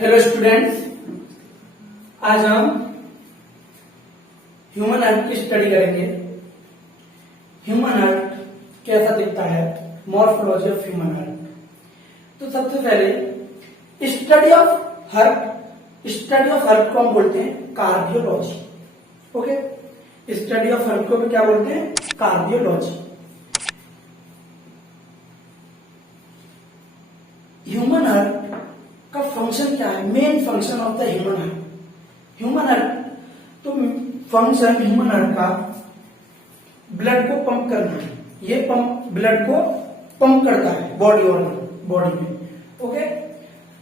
Hello students, आज हम human heart की स्टडी करेंगे। ह्यूमन हार्ट कैसा दिखता है, मॉर्फोलॉजी ऑफ ह्यूमन हार्ट। तो सबसे पहले स्टडी ऑफ हार्ट को हम बोलते हैं cardiology. Okay, study of heart को भी क्या बोलते हैं? कार्डियोलॉजी। ह्यूमन हार्ट का फंक्शन क्या है? Main function of the human heart तो फंक्शन ह्यूमन हार्ट का ब्लड को पंप करना है। ये ब्लड को पंप करता है बॉडी में। ओके,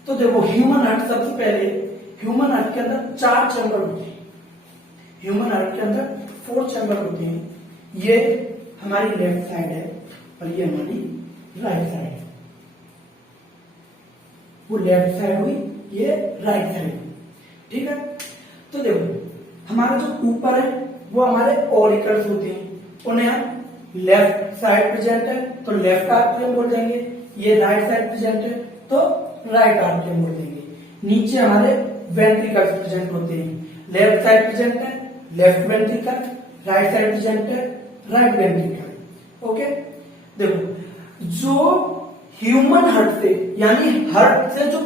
तो देखो ह्यूमन हार्ट, सबसे पहले ह्यूमन हार्ट के अंदर 4 चैम्बर होते हैं। ह्यूमन हार्ट के अंदर 4 चैम्बर होते हैं। ये हमारी लेफ्ट साइड है और ये हमारी राइट साइड है। वो लेफ्ट साइड हुई, ये राइट साइड हुई। ठीक है, तो देखो हमारा जो ऊपर है वो हमारे ऑरिकल्स होते हैं, उन्हें हम लेफ्ट साइड प्रेजेंट है तो लेफ्ट आर्टरियम बोल देंगे। ये राइट साइड प्रेजेंट है तो राइट आर्टरियम बोल देंगे। नीचे हमारे वेंट्रिकल्स प्रेजेंट होते हैं। लेफ्ट साइड प्रेजेंट है left ventricle, right side present है राइट वेंट्रिकल। ओके, देखो जो ह्यूमन हार्ट से, यानी हार्ट से जो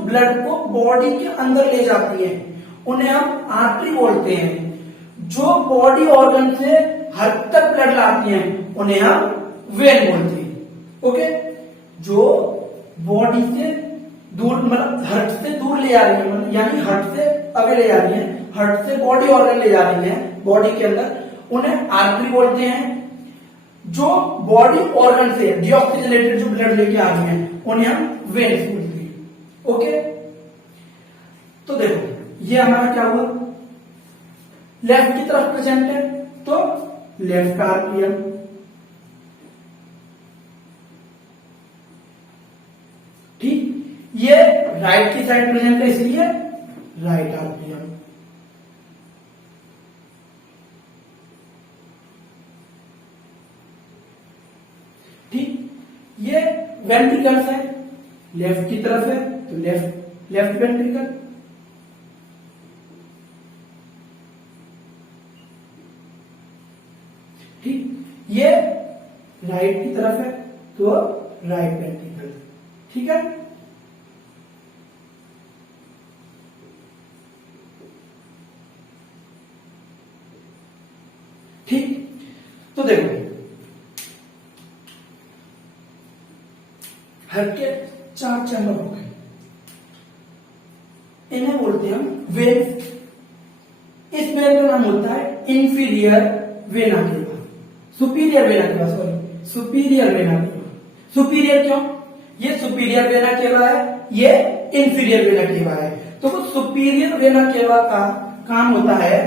ब्लड को बॉडी के अंदर ले जाती है, उन्हें हम आर्टरी बोलते हैं। जो बॉडी ऑर्गन से हार्ट तक ब्लड लाती हैं, उन्हें हम वेन बोलते हैं। ओके, जो बॉडी से दूर, मतलब हार्ट से दूर ले जा रही है, यानी हार्ट से अवे ले जा रही है, हार्ट से बॉडी ऑर्गन ले जा रही है बॉडी के अंदर, उन्हें आर्टरी बोलते हैं। जो बॉडी ऑर्गन से डीऑक्सीजनेटेड जो ब्लड लेके आ रही है, उन्हें हम वेन्स बोलते हैं। ओके, तो देखो ये हमारा क्या हुआ, लेफ्ट की तरफ प्रेजेंट है तो लेफ्ट आर्टरियम, ठीक। ये राइट की साइड प्रेजेंट है इसलिए राइट आर्टरियम। ठीक, ये वेंट्रिकल्स है, लेफ्ट की तरफ है तो लेफ्ट वेंट्रिकल। ठीक, ये राइट की तरफ है तो राइट वेंट्रिकल। ठीक है, ठीक। तो देखो हार्ट के 4 चैम्बर हो गए, इन्हें बोलते हैं हम वेन्स। इस वेन का नाम होता है inferior vena cava, superior vena cava, superior vena cava. Superior क्यों? ये सुपीरियर वेना केवा है, ये इंफीरियर वेना केवा है। तो सुपीरियर वेना केवा का काम होता है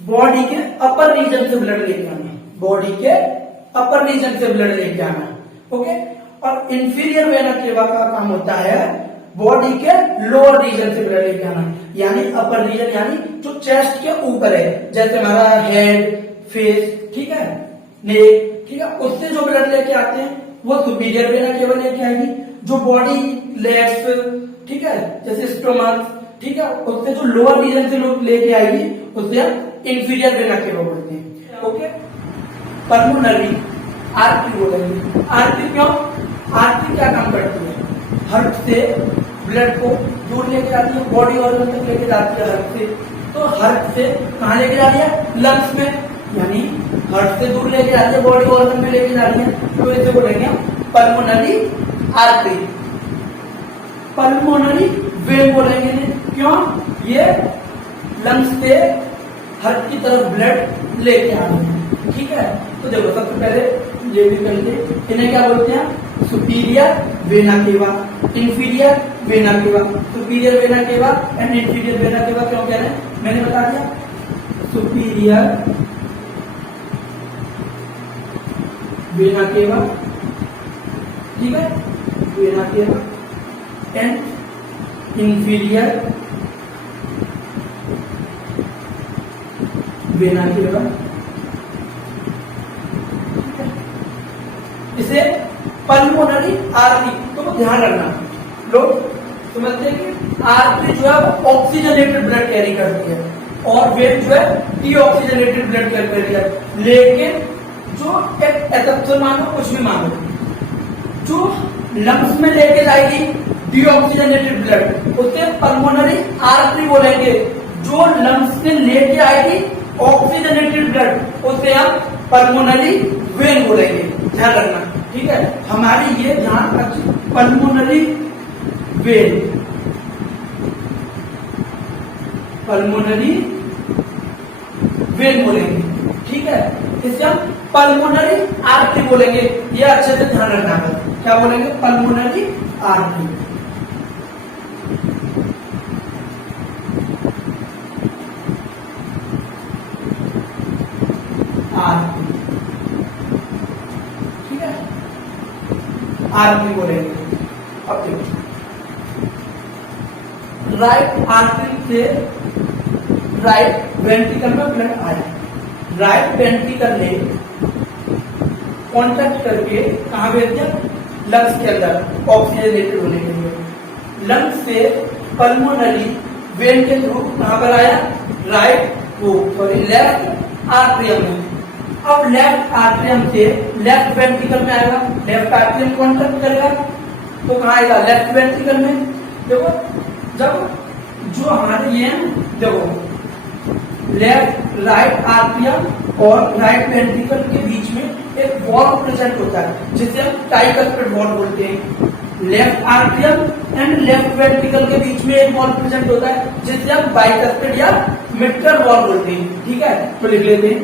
बॉडी के अपर रीजन से ब्लड लेके आना, बॉडी के अपर रीजन से ब्लड लेके आना। ओके, और इंफीरियर वेना केवा का काम होता है बॉडी के लोअर रीजन से ब्लड लेके आना, यानी अपर रीजन, यानी जो चेस्ट के ऊपर है, जैसे हमारा हेड, फेस, ठीक है, नेक, ठीक है, उससे जो ब्लड लेके आते हैं वो सुपीरियर वेना केवा लेके आएगी। जो बॉडी लेग्स, ठीक है, जैसे स्टोमक, ठीक है, उससे जो लोअर रीजन से लोग लेके आएगी उससे हम इंफीरियर वेना केवा बोलते हैं। ओके, पल्मोनरी आर्टरी बोलेंगे। आर्टरी क्यों? आर्टरी क्या काम करती है? हार्ट से ब्लड को दूर लेके जाती है, बॉडी ऑर्गन तक लेके जाती है हार्ट से। तो हार्ट से कहां लेके जा रही है? लंग्स में, यानी हार्ट से दूर लेके जाती है, बॉडी ऑर्गन में लेके जा रही है, तो इसे बोलेंगे पल्मोनरी आर्टरी। पल्मोनरी वेन बोलेंगे, क्यों? ये लंग्स से हार्ट की तरफ ब्लड लेके आ रही है। ठीक है, तो देखो सबसे पहले ये भी करेंगे, इन्हें क्या बोलते हैं? Superior vena cava, inferior vena cava. Superior vena cava and inferior vena cava क्यों कह रहे हैं? मैंने बता दिया, सुपीरियर वेना केवा, ठीक है, vena cava and inferior vena cava. इसे पल्मोनरी आर्टरी, तो ध्यान रखना लोग समझते हैं कि आर्टरी जो है वो ऑक्सीजनेटेड ब्लड कैरी करती है और वेन जो है डीऑक्सीजनेटेड ब्लड कैरी करती है। लेकिन जो एक एसेप्शन मानो, कुछ भी मानो, जो लंग्स में लेके जाएगी डीऑक्सीजनेटेड ब्लड उसे पल्मोनरी आर्टरी बोलेंगे। जो लंग्स में लेके आएगी ऑक्सीजनेटेड ब्लड उसे हम पल्मोनरी वेन बोलेंगे। ध्यान रखना, ठीक है। हमारी ये ध्यान रखिए, पल्मोनरी वेन, पल्मोनरी वेन बोलेंगे, ठीक है। इसे हम पल्मोनरी आर्टरी बोलेंगे। ये अच्छे से ध्यान रखना है। क्या बोलेंगे? Pulmonary artery. आर्टरी, ठीक है, आर्टरी बोलेंगे। अब देखो, राइट आर्टरी से राइट वेंट्रिकल में ब्लड आया, राइट वेंट्रिकल ने कॉन्टैक्ट करके कहां भेज दिया? लंग्स के अंदर ऑक्सीजनेटेड होने के लिए। लंग्स से पल्मोनरी वेन के थ्रू कहां पर आया? राइट वो सॉरी लेफ्ट आर्टरियम में। अब लेफ्ट आर्टरियम से लेफ्ट वेंट्रिकल में आएगा, लेफ्ट आर्टरियम कॉन्टैक्ट करेगा तो कहां आएगा? लेफ्ट वेंट्रिकल में। देखो, जब जो हमारे ये देखो लेफ्ट राइट आर्टरियम और राइट वेंट्रिकल के बीच में एक वॉल्व प्रेजेंट होता है जिसे हम ट्राइकस्पिड वॉल्व बोलते हैं। Left atrium and left ventricle के बीच में एक वॉल्व प्रेजेंट होता है जिसे हम बाइकस्पिड या मिट्रल वॉल्व बोलते हैं, ठीक है। तो लिख लेते हैं,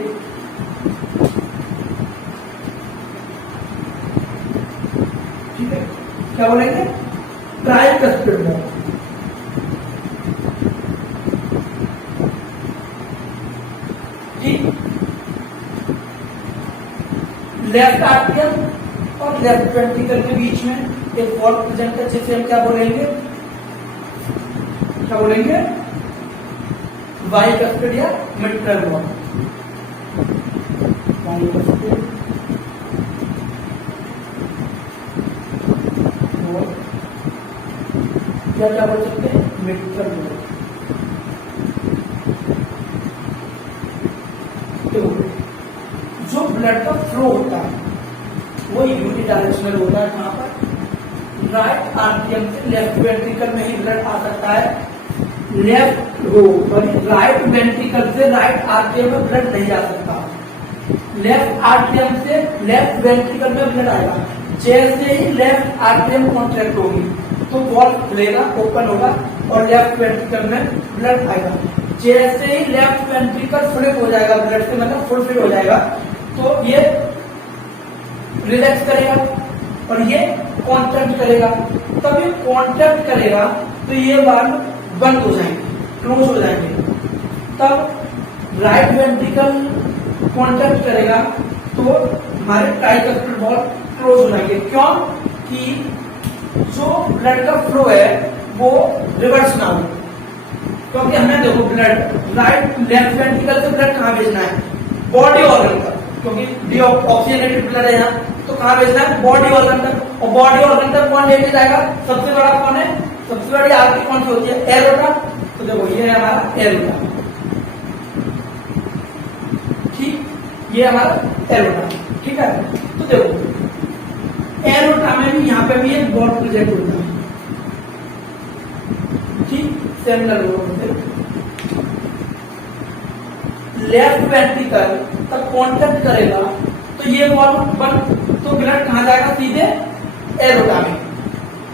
ठीक है। क्या बोलेंगे? Tricuspid valve. लेफ्ट आर्टरियम और लेफ्ट वेंट्रिकल के बीच में एक वॉल्व प्रेजेंट है जिसे हम क्या बोलेंगे? क्या बोलेंगे? बाइकस्पिड या मिट्रल वॉल्व। बाइकस्पिड या क्या बोल सकते हैं? Mitral valve. जो ब्लड का फ्लो होता है वो यूनिडायरेक्शनल होता है। कहां पर? राइट आर्टरियम से लेफ्ट वेंट्रिकल में ही ब्लड आ सकता है। लेफ्ट राइट वेंट्रिकल से राइट आर्टरियम में ब्लड नहीं जा सकता। लेफ्ट आर्टरियम से लेफ्ट वेंट्रिकल में ब्लड आएगा। जैसे ही लेफ्ट आर्टरियम कॉन्ट्रैक्ट होगी तो वॉल्व खुलेगा, ओपन होगा और लेफ्ट वेंट्रिकल में ब्लड आएगा। जैसे ही लेफ्ट वेंट्रिकल फ्लिप हो जाएगा, ब्लड से मतलब फुल फिल हो जाएगा, तो ये रिलैक्स करेगा और ये कॉन्ट्रैक्ट करेगा। तब ये कॉन्ट्रैक्ट करेगा तो ये वाल्व बंद हो जाएंगे, क्लोज हो जाएंगे। तब राइट वेंट्रिकल कॉन्ट्रैक्ट करेगा तो हमारे ट्राइकस्पिड वॉल्व क्लोज हो जाएंगे। क्यों? कि जो ब्लड का फ्लो है वो रिवर्स ना हो। क्योंकि हमें देखो ब्लड राइट लेफ्ट वेंट्रिकल से ब्लड कहां भेजना है? बॉडी ऑर्गन तक, क्योंकि ऑक्सीजनेटेड ब्लड है यहाँ, तो कहां भेजना है? बॉडी ऑर्गन तक। और बॉडी ऑर्गन तक कौन लेके जाएगा? सबसे बड़ा कौन है? सबसे बड़ी आर्टरी कौन सी होती है? एरोटा। तो देखो ये है हमारा एरोटा, ठीक, ये हमारा एरोटा, ठीक है। तो देखो एरोटा में भी यहाँ पे भी एक वॉल्व प्रेजेंट होता है, ठीक, सेमिनल वॉल्व। लेफ्ट वेंट्रिकल तक कॉन्टैक्ट करेगा तो ये वॉल्व बंद, तो ब्लड कहां जाएगा? सीधे एरोटा में,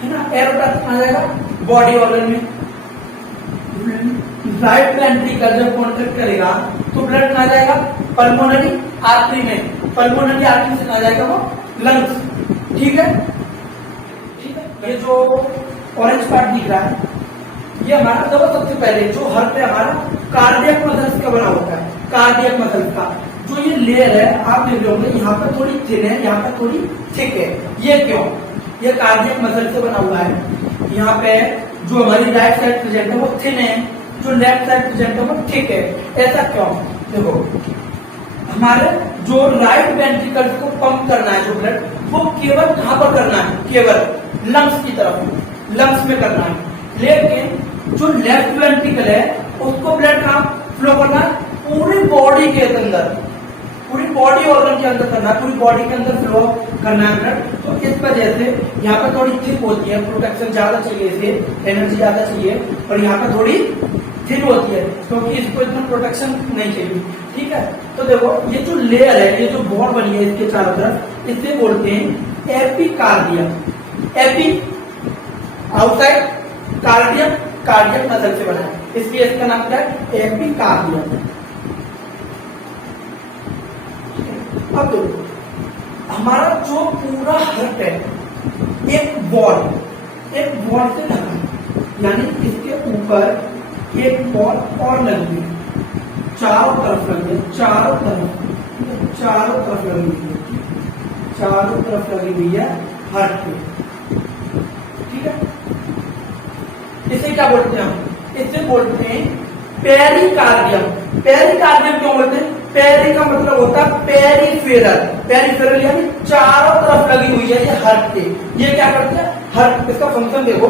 है ना। एरोटा कहां जाएगा? बॉडी ऑर्गन में। राइट वेंट्रिकल जब कॉन्टैक्ट करेगा तो ब्लड कहां जाएगा? पल्मोनरी आर्टरी में। पल्मोनरी आर्टरी से कहां जाएगा? वो लंग्स, ठीक है, ठीक है। ये जो ऑरेंज पार्ट दिख रहा है ये हमारा देखो सबसे पहले जो हर पे हमारा कार्डियक मसल्स का बना होता है। कार्डियक मसल्स का जो ये लेयर है आप देख रहे होंगे, यहाँ पर थोड़ी थिन है, यहाँ पर थोड़ी थिक है। ये क्यों? ये कार्डियक मसल से बना हुआ है। यहाँ पे जो हमारी राइट साइड प्रेजेंट है वो थिन है, जो लेफ्ट साइड प्रेजेंट है वो थिक है। ऐसा क्यों? देखो हमारे जो राइट वेंट्रिकल को पंप करना है जो ब्लड, वो केवल कहां पर करना है? केवल लंग्स की तरफ, लंग्स में करना है। लेकिन जो लेफ्ट वेंट्रिकल है उसको ब्लड कहाँ फ्लो करना है, पूरी बॉडी के अंदर, पूरी बॉडी ऑर्गन के अंदर करना है, पूरी बॉडी के अंदर फ्लो करना है ब्लड। तो इस वजह से यहाँ पे थोड़ी थिक होती है, प्रोटेक्शन ज्यादा चाहिए, इसे एनर्जी ज्यादा चाहिए, और यहाँ पे थोड़ी थिन होती है क्योंकि इसको इतना प्रोटेक्शन नहीं चाहिए। ठीक है, तो देखो ये जो लेयर है, ये जो बॉल बनी है इसके चारों तरफ, इसे बोलते हैं epicardium. AP outside, cardium cardium muscle से बना है, इसलिए इसका नाम क्या है, एपिकार्डियम। अब देखो हमारा जो पूरा हार्ट है एक बॉल से ढका है, यानी इसके ऊपर एक बॉल और लगी है, चारों तरफ लगी है, चारों तरफ लगी हुई है, चारों तरफ लगी हुई है हार्ट पे। ठीक है, इसे क्या बोलते हैं हम, इसे बोलते हैं पेरिकार्डियम। पेरिकार्डियम क्यों बोलते हैं, पेरी का मतलब होता है पेरिफेरल, पेरिफेरल यानी चारों तरफ लगी हुई है ये हार्ट के। ये क्या करते हैं, हार्ट, इसका फंक्शन देखो,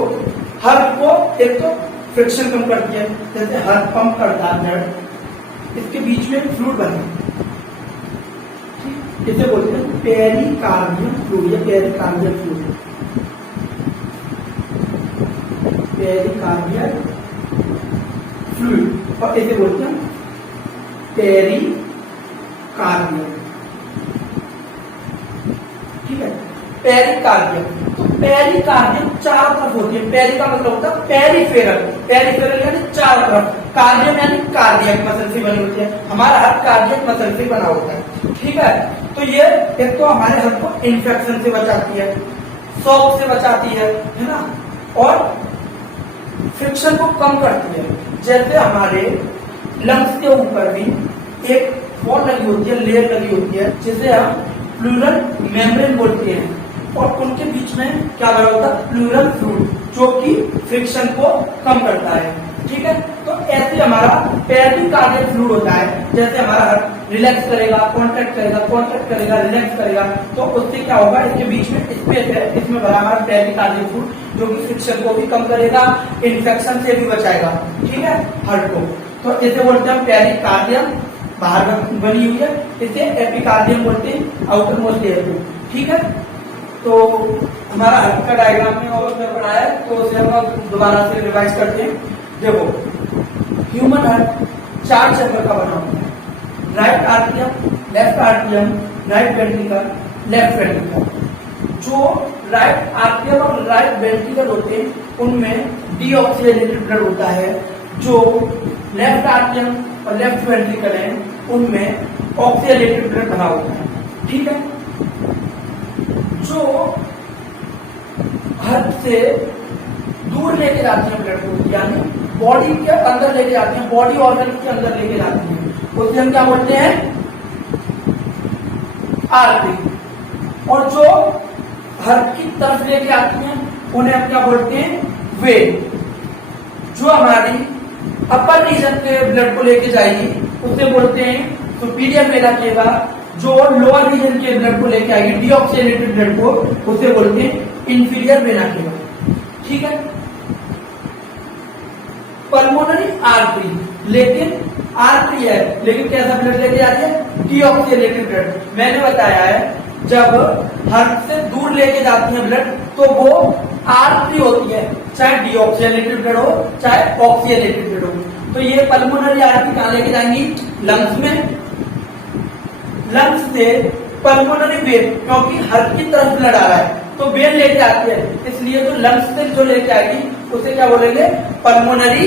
हार्ट को एक तो फ्रिक्शन कम करती है, जैसे हार्ट पंप करता है ब्लड, इसके बीच में फ्लूइड बने, इसे बोलते हैं पेरिकार्डियम फ्लूइड, या पेरिकार्डियम फ्लूइड, पेरिकार्डियम फ्लूइड, और इसे बोलते हैं पेरिकार्डियम। ठीक है, पेरिकार्डियम, तो पेरिकार्डियम चारों तरफ होती है, पेरी का मतलब होता है पेरिफेरल, पेरिफेरल यानी चारों तरफ, कार्डियम यानी कार्डियक मसल से बनी होती है, हमारा हार्ट कार्डियक मसल से बना होता है। ठीक है, तो ये एक तो हमारे हार्ट को इन्फेक्शन से बचाती है, शॉक से बचाती है ना, और फ्रिक्शन को कम करती है। जैसे हमारे लंग्स के ऊपर भी एक वॉल लगी होती है, लेयर लगी होती है, जिसे हम प्लूरल मेम्ब्रेन बोलते हैं, और उनके बीच में क्या लगा होता है, प्लूरल फ्लूइड, जो कि फ्रिक्शन को कम करता है। ठीक है, तो ऐसे हमारा पेरिकार्डियल फ्लूइड होता है, जैसे हमारा हार्ट रिलैक्स करेगा, कॉन्ट्रैक्ट करेगा, कॉन्ट्रैक्ट करेगा, रिलैक्स करेगा, तो उससे क्या होगा, इसके बीच में स्पेस है, इसमें भरा हमारा पेरिकार्डियल फ्लूइड, जो कि फ्रिक्शन को भी कम करेगा, इन्फेक्शन से भी बचाएगा। ठीक है, हार्ट को, तो इसे बोलते हैं पेरिकार्डियम, बाहर बनी हुई है, इसे एपिकार्डियम बोलते हैं, आउटर मोस्ट लेयर को। ठीक है, तो हमारा हार्ट का डायग्राम में और पढ़ा है, तो उसे हम दोबारा से रिवाइज करते हैं। देखो ह्यूमन हार्ट 4 चक्र का बना होता है, right आर्टियम, left आर्टियम, right ventricle, left ventricle. जो राइट आर्टियम और राइट वेंट्रिकल होते हैं उनमें डीऑक्सीजेनेटेड ब्लड होता है, जो लेफ्ट आर्टियम और लेफ्ट वेंट्रिकल है उनमें ऑक्सीजेनेटेड ब्लड बना होता है। ठीक है, जो हार्ट से दूर लेके जाती है ब्लड को, यानी बॉडी के अंदर लेके जाती है, बॉडी ऑर्गन के अंदर लेके जाती है, उसे हम क्या बोलते हैं, आर्टरी। और जो हार्ट की तरफ लेके आती हैं उन्हें हम क्या बोलते हैं, वेन। जो हमारी अपर रीजन के ब्लड को लेके जाएगी उसे बोलते हैं सुपीरियर वेना केवा। जो लोअर रीजन के ब्लड को लेके आएगी, डीऑक्सीजेनेटेड ब्लड को, उसे बोलते हैं इंफीरियर वेना केवा। ठीक है, पल्मोनरी आर्टरी, लेकिन आर्टरी है, लेकिन कैसा ब्लड लेके जाती है, डीऑक्सीजेनेटेड ब्लड। मैंने बताया है जब हार्ट से दूर लेके जाती है ब्लड तो वो आर्टरी होती है, चाहे डीऑक्सीजेनेटेड ब्लड हो चाहे ऑक्सीजेनेटेड ब्लड हो। तो ये पल्मोनरी आर्टरी कहां लेके जाएंगी, लंग्स में, लंग्स से पल्मोनरी वेन, क्योंकि हार्ट की तरफ ब्लड आ रहा है तो वेन लेके आती है, इसलिए जो लंग्स से जो लेके आएगी उसे क्या बोलेंगे, पल्मोनरी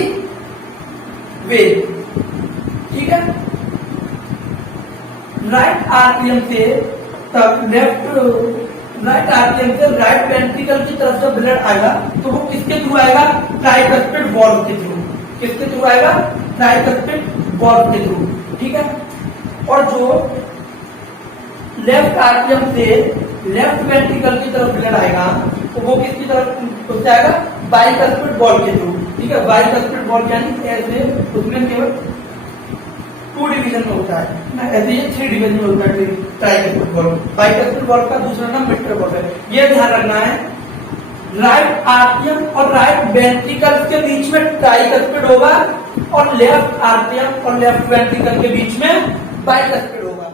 वेन। ठीक है, राइट आर्टियम से तब राइट आर्टियम से राइट वेंट्रिकल की तरफ से ब्लड आएगा तो वो किसके थ्रू आएगा, ट्राइकस्पिड वॉल्व के थ्रू। किसके थ्रू आएगा, ट्राइकस्पिड वॉल्व के थ्रू। ठीक है, और जो लेफ्ट आर्टियम से लेफ्ट वेंट्रिकल की तरफ ब्लड आएगा तो वो किसकी तरफ उससे आएगा, बाइकस्पिड वॉल्व के थ्रू। ठीक है, बाइकस्पिड वॉल्व यानी ऐसे उसमें केवल 2 डिवीजन में होता है, ऐसे ये 3 डिवीजन में होता है ट्राइकस्पिड वॉल्व। बाइकस्पिड वॉल्व का दूसरा नाम मिट्रल वॉल्व है। ये ध्यान रखना है, राइट आर्टियम और राइट वेंट्रिकल के बीच में ट्राइकस्पिड होगा और लेफ्ट आर्टियम और लेफ्ट वेंट्रिकल के बीच में बाइकस्पिड होगा।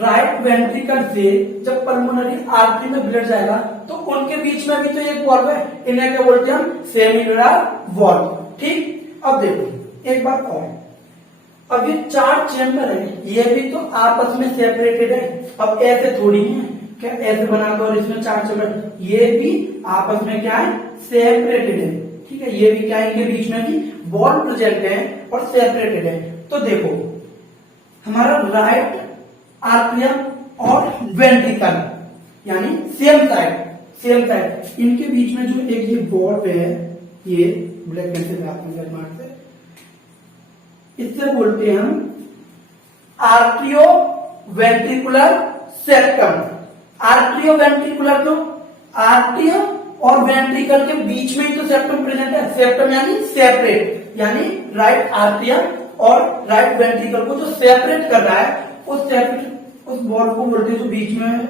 राइट वेंट्रिकल से जब पल्मोनरी आर्टरी में ब्लड जाएगा तो उनके बीच में भी तो एक वॉल्व है, इन्हें क्या बोलते हैं हम, सेमिनुलर वॉल्व। ठीक, अब देखो एक बात और, अब ये 4 चेंबर है, ये भी तो आपस में सेपरेटेड है। अब ऐसे थोड़ी है क्या ऐसे बना दो और इसमें 4 चेंबर, ये भी आपस में क्या है, सेपरेटेड है। ठीक है, ये भी क्या है, इनके बीच में भी वॉल्व प्रेजेंट है और सेपरेटेड है। तो देखो हमारा राइट आर्टियम और वेंट्रिकल यानी सेम साइड, इनके बीच में जो एक ये वॉल्व है, ये ब्लैक पेन से मार्क से, इससे बोलते हैं हम RTO ventricular septum. RTO ventricular तो आर्टियो और वेंट्रिकल के बीच में ही तो सेप्टम प्रेजेंट है। सेप्टम यानी सेपरेट, यानी राइट आर्टियम और राइट वेंट्रिकल को जो सेपरेट कर रहा है उस वॉल्व को बोलते हैं, जो बीच में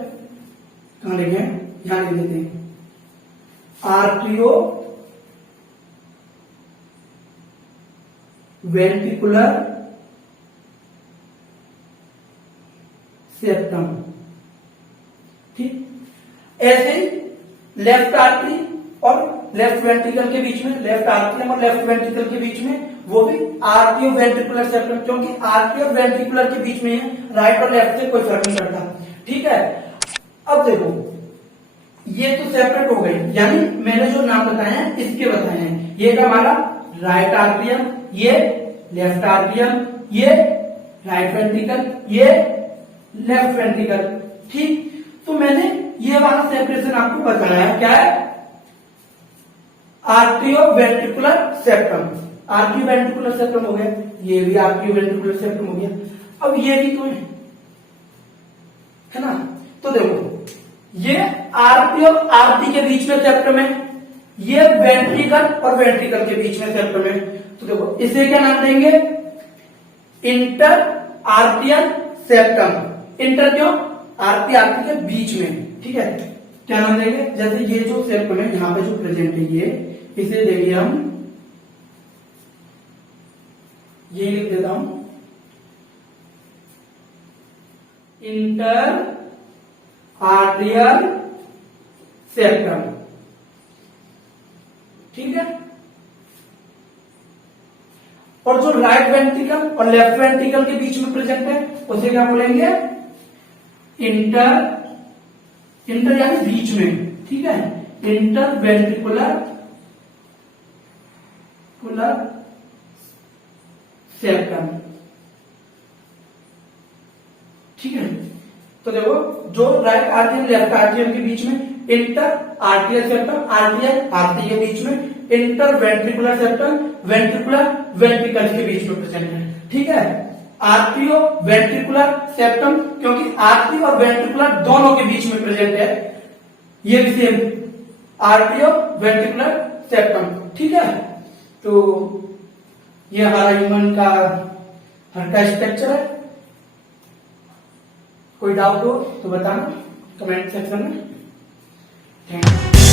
कहां लिखे हैं, यहां लिख देते हैं, आर्टियो वेंट्रिकुलर सेप्टम। ठीक, ऐसे ही लेफ्ट आर्टरी और लेफ्ट वेंट्रिकल के बीच में, लेफ्ट आर्टियम और लेफ्ट वेंट्रिकल के बीच में वो भी आर्टियो वेंट्रिकुलर सेप्टम, क्योंकि आर्टियो और वेंट्रिकुलर के बीच में है, राइट और लेफ्ट से कोई फर्क नहीं पड़ता। ठीक है, अब देखो ये तो सेपरेट हो गई, यानी मैंने जो नाम बताए हैं इसके बताए हैं, ये था हमारा राइट आर्टियम, ये लेफ्ट आर्टियम, ये राइट वेंट्रिकल, ये लेफ्ट वेंट्रिकल। ठीक, तो मैंने ये वाला सेपरेशन आपको बताया है, क्या है, आर्टियो ventricular septum. RTO ventricular septum हो गया, ये भी आर्टियो वेंट्रिकुलर सेप्टम हो गया। अब ये भी तो है ना, तो देखो ये आर्टियो आर्टी के बीच में सेप्टम है, ये वेंट्रिकल और वेंट्रिकल के बीच में सेप्टम है। तो देखो इसे क्या नाम देंगे, इंटर आर्टियन सेप्टम। इंटर क्यों, आर्टी आर्टी के बीच में। ठीक है, क्या नाम देंगे, जैसे ये जो सेप्टम है यहां पे जो प्रेजेंट है, ये इसे देंगे हम, ये लिख देता हूं, इंटर आर्टियल सेप्टम। ठीक है, और जो राइट वेंट्रिकल और लेफ्ट वेंट्रिकल के बीच में प्रेजेंट है उसे क्या बोलेंगे, इंटर, इंटर यानी बीच में। ठीक है, इंटर वेंट्रिकुलर सेप्टम। ठीक है, तो देखो जो राइट आर्टियम लेफ्ट आर्टियम के बीच में इंटर आर्टियल सेप्टम, आर्टियल आर्टी के बीच में, inter ventricular septum ventricular ventricle के बीच में प्रेजेंट है। ठीक है, आर्टियो वेंट्रिकुलर सेप्टम क्योंकि आर्टी और वेंट्रिकुलर दोनों के बीच में प्रेजेंट है, ये भी सेम आर्टियो वेंट्रिकुलर सेप्टम। ठीक है, तो ये हमारा ह्यूमन का हार्ट का स्ट्रक्चर है। कोई डाउट हो तो बताना कमेंट सेक्शन में। Thank you.